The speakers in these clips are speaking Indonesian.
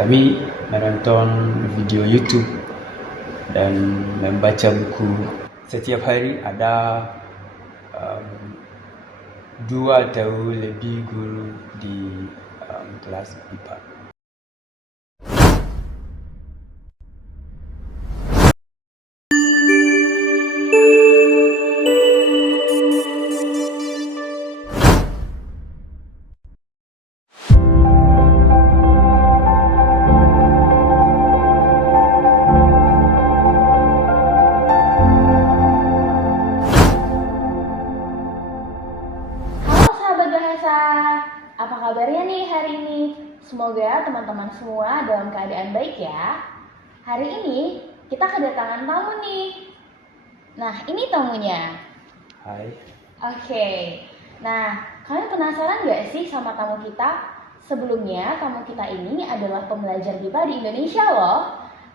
Kami menonton video YouTube dan membaca buku. Setiap hari ada dua atau lebih guru di kelas IPA. Halo sahabat bahasa, apa kabarnya nih hari ini? Semoga teman-teman semua dalam keadaan baik ya. Hari ini kita kedatangan tamu nih. Nah, ini tamunya. Hai. Oke. Nah, kalian penasaran gak sih sama tamu kita? Sebelumnya, tamu kita ini adalah pembelajar BIPA di Indonesia loh.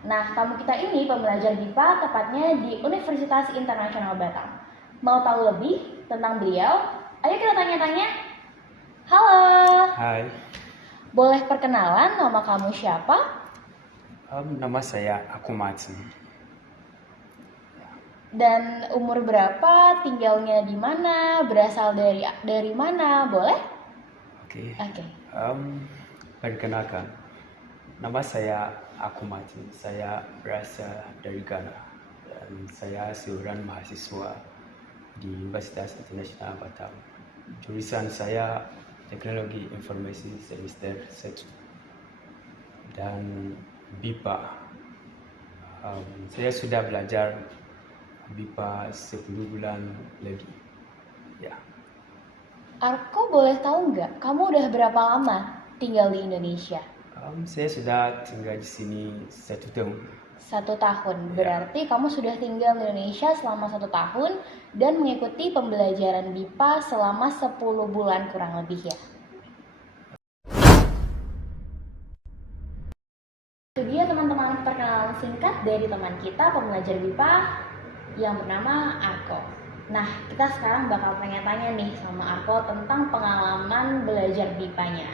Nah, tamu kita ini pembelajar BIPA tepatnya di Universitas Internasional Batam. Mau tahu lebih tentang beliau? Ayo kita tanya-tanya. Halo, Hai. boleh perkenalan nama kamu siapa? Nama saya Akumatsu. Dan umur berapa, tinggalnya di mana, berasal dari mana, boleh? Oke. Oke. Perkenalkan, nama saya Akumatsu. Saya berasal dari Ghana dan saya seorang mahasiswa di Universitas Internasional Batam. Jurusan saya Teknologi Informasi semester 1 dan BIPA. Saya sudah belajar BIPA 10 bulan lagi. Ya. Arko, boleh tahu nggak, kamu udah berapa lama tinggal di Indonesia? Saya sudah tinggal di sini 1 tahun. 1 tahun, Ya. berarti kamu sudah tinggal di Indonesia selama 1 tahun dan mengikuti pembelajaran BIPA selama 10 bulan kurang lebih ya. Itu dia teman-teman perkenalan singkat dari teman kita pembelajar BIPA yang bernama Arko. Nah, kita sekarang bakal tanya-tanya nih sama Arko tentang pengalaman belajar BIPA-nya.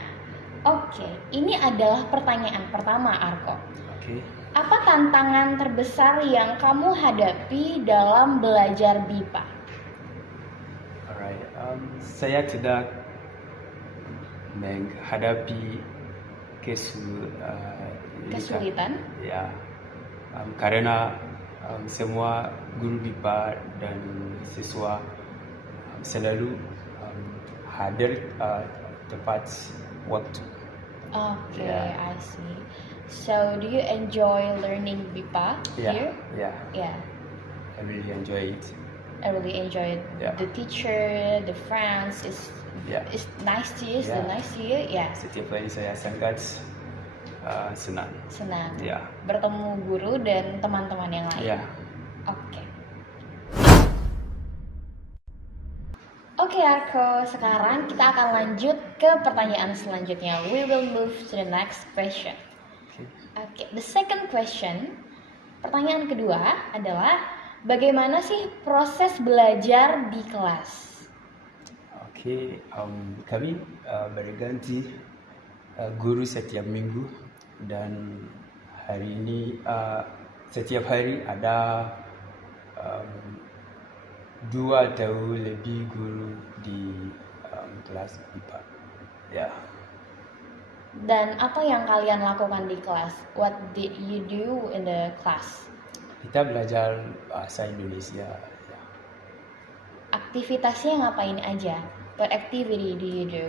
Oke, ini adalah pertanyaan pertama Arko. Oke. Apa tantangan terbesar yang kamu hadapi dalam belajar BIPA? Alright. Saya tidak menghadapi Kesulitan? Ya. Karena semua guru BIPA dan siswa selalu hadir tepat waktu. Okay, Yeah. I see. So, do you enjoy learning BIPA here? Yeah. Yeah, I really enjoy it. I really enjoyed Yeah. the teacher, the friends. Yeah. It's nice to you. Is it Yeah. nice to you? Yeah, Setiap hari saya sangat senang. senang. Yeah. Bertemu guru dan teman-teman yang lain. Yeah. Oke. Oke Arko, sekarang kita akan lanjut ke pertanyaan selanjutnya. We will move to the next question. Okay. The second question, pertanyaan kedua adalah bagaimana sih proses belajar di kelas? Oke, kami berganti guru setiap minggu dan hari ini setiap hari ada dua atau lebih guru di kelas IPA. Ya. Dan apa yang kalian lakukan di kelas? What did you do in the class? Kita belajar bahasa Indonesia. Ya. Aktivitasnya ngapain aja? What activity do you do?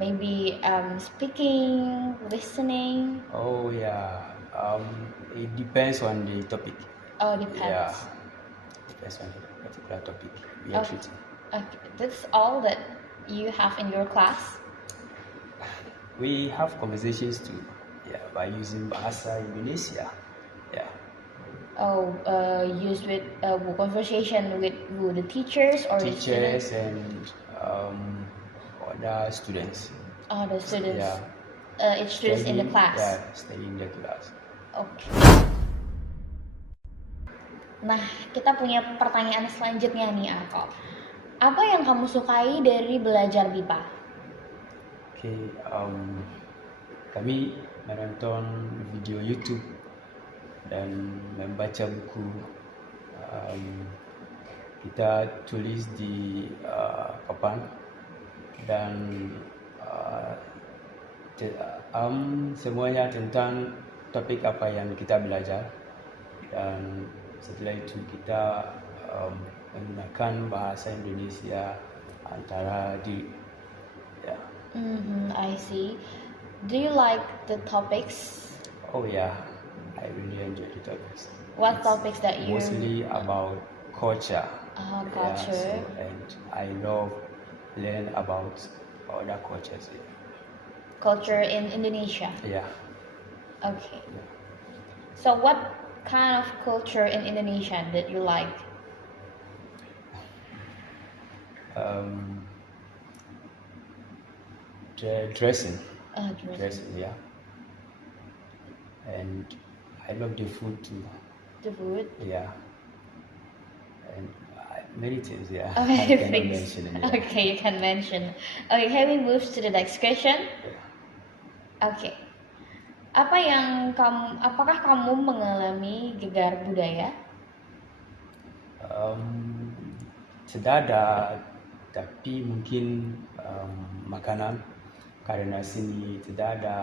Maybe speaking, listening. Oh yeah, it depends on the topic. Oh, depends. Yeah, depends on the particular topic we are treating. Okay, that's all that you have in your class. We have conversations too, by using bahasa Indonesia. Yeah. Oh, used with conversation with the teachers or the Teachers students? and other students. Oh, the students. Yeah. Each students in the class. Yeah, studying the class. Oke. Nah, kita punya pertanyaan selanjutnya nih, Arko. Apa yang kamu sukai dari belajar BIPA? Okay. kami menonton video YouTube dan membaca buku. Kita tulis di papan dan semuanya tentang topik apa yang kita belajar, dan setelah itu kita menggunakan bahasa Indonesia antara diri. Yeah. I see. Do you like the topics? Oh yeah, I really enjoy the topics. What topics that you Mostly about culture. culture? Yeah, and I love learn about other cultures. Culture in Indonesia. Yeah. Okay. Yeah. So what kind of culture in Indonesia that you like? Dressing. Dressing. Dressing, yeah. And I love the food too. The food. Yeah. And many things, yeah. Oh, I many cannot things. mention it, yeah. Okay, you can mention. Okay, can we move to the next question? Yeah. Okay. Apakah kamu mengalami gegar budaya? Tidak ada, tapi mungkin makanan, karena sini tidak ada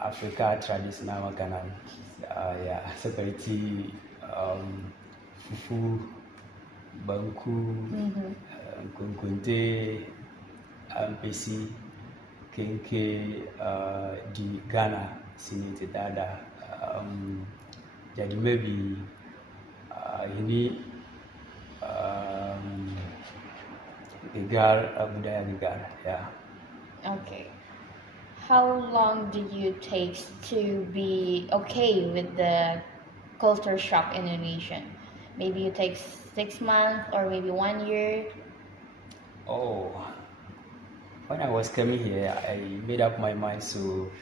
Afrika tradisional makanan, ya seperti fufu, bangku, kunkunte, ampesi, kenke. Di Ghana sini tidak ada. Jadi maybe ini budaya gegar, ya. Okay. How long do you take to be okay with the culture shock in Indonesia? Maybe you take 6 months or maybe 1 year. Oh, when I was coming here, I made up my mind. So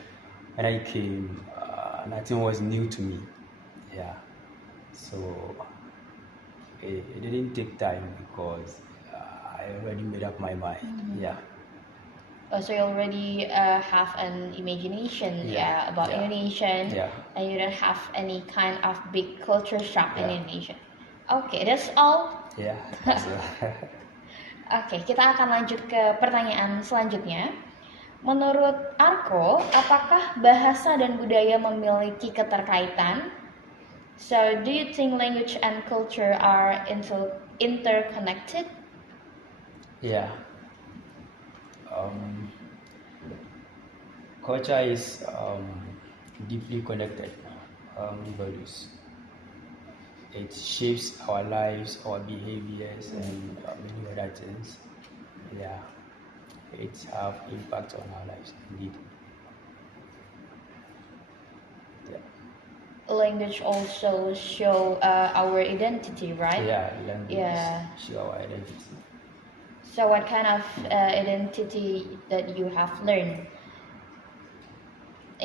when I came, nothing was new to me. Yeah. So it didn't take time because I already made up my mind. Yeah. Oh, so you already have an imagination about Yeah. Indonesian, Yeah. and you don't have any kind of big culture shock in Yeah. Indonesia. Okay, that's all. Yeah. Oke, kita akan lanjut ke pertanyaan selanjutnya. Menurut Arko, apakah bahasa dan budaya memiliki keterkaitan? So, do you think language and culture are interconnected? Yeah. Culture is deeply connected values. It shapes our lives, our behaviors, and many other things. Yeah, it have impact on our lives indeed. Yeah. Language also show our identity, right? Yeah, language Yeah. show our identity. So, what kind of identity that you have learned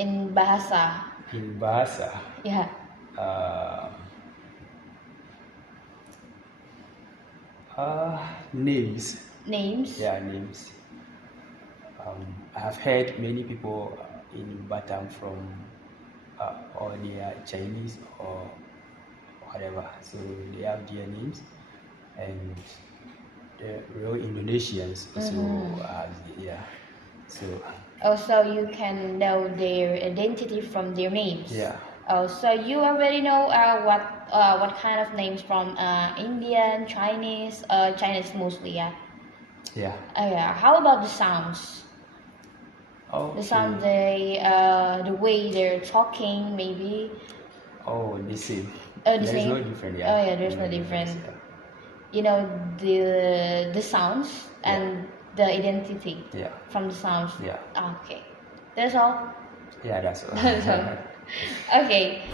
in bahasa? In bahasa, Yeah. names. Names. Yeah, names. I have heard many people in Batam from or they are Chinese or whatever, so they have their names, and the real Indonesians also have, yeah. So Also, you can know their identity from their names. yeah, Oh, so you already know what kind of names from Indian, Chinese, Chinese mostly, yeah. yeah. Yeah. How about the sounds? The sound the way they're talking, maybe. Oh, the same. Oh, the There is same? no different. Yeah. Oh, yeah, there's no difference. You know the sounds and the identity Yeah. from the sounds. Yeah. Okay, that's all. Yeah, that's all. That's all. Okay.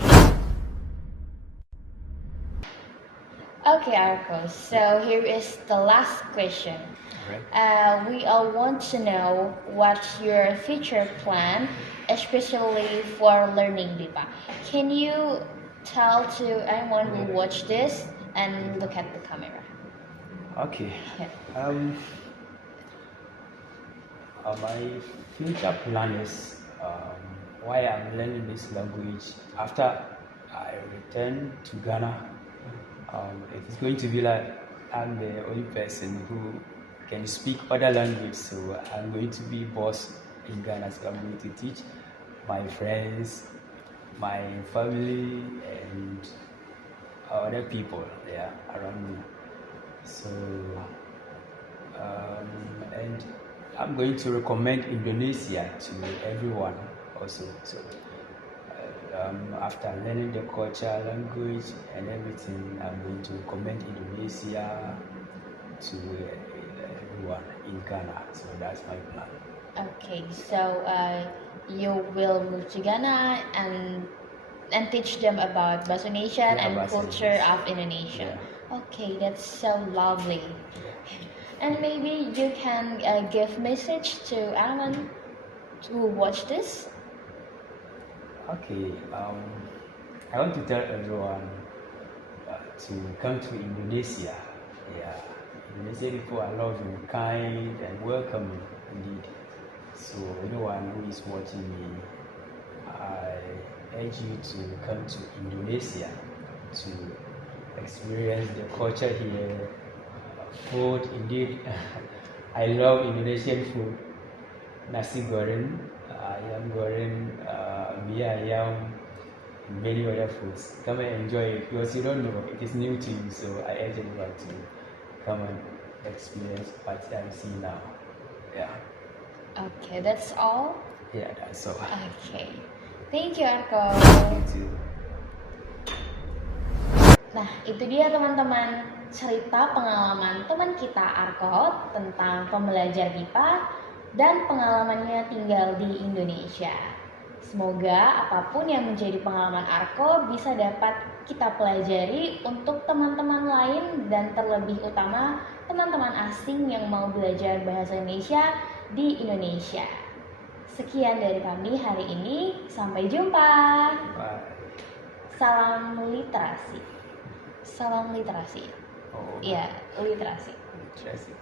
Okay, Arko. So here is the last question. Alright. We all want to know what's your future plan, especially for learning BIPA. Can you tell to anyone who watch this and look at the camera? Okay. Yeah. My future plan is why I'm learning this language after I return to Ghana. It's going to be like I'm the only person who can speak other language, so I'm going to be boss in Ghana. So I'm going to teach my friends, my family, and other people around me. So and I'm going to recommend Indonesia to everyone also. So after learning the culture, language, and everything, I'm going to recommend Indonesia to everyone in Ghana. So that's my plan. Okay, so you will move to Ghana and teach them about Bahasa Indonesia and Bahasa culture Indonesia. of Indonesia. Yeah. Okay, that's so lovely. And maybe you can give message to anyone who watch this. Okay. I want to tell everyone to come to Indonesia. Yeah. Indonesian people are loving, kind, and welcoming indeed. So anyone who is watching me, I urge you to come to Indonesia to experience the culture here. Food, indeed, I love Indonesian food. Nasi goreng, ayam goreng, mie ayam, and many other foods. Come and enjoy it because you don't know, it is new to you. So I urge everyone to come and experience what I see now. Yeah. Okay, that's all. Yeah, that's all. Okay, thank you Arko. You too. Nah, itu dia teman-teman cerita pengalaman teman kita Arko tentang pembelajar MIPA dan pengalamannya tinggal di Indonesia. Semoga apapun yang menjadi pengalaman Arko bisa dapat kita pelajari untuk teman-teman lain dan terlebih utama teman-teman asing yang mau belajar bahasa Indonesia di Indonesia. Sekian dari kami hari ini, sampai jumpa. Bye. Salam literasi. Salam literasi. Oh, Iya, literasi. interesting.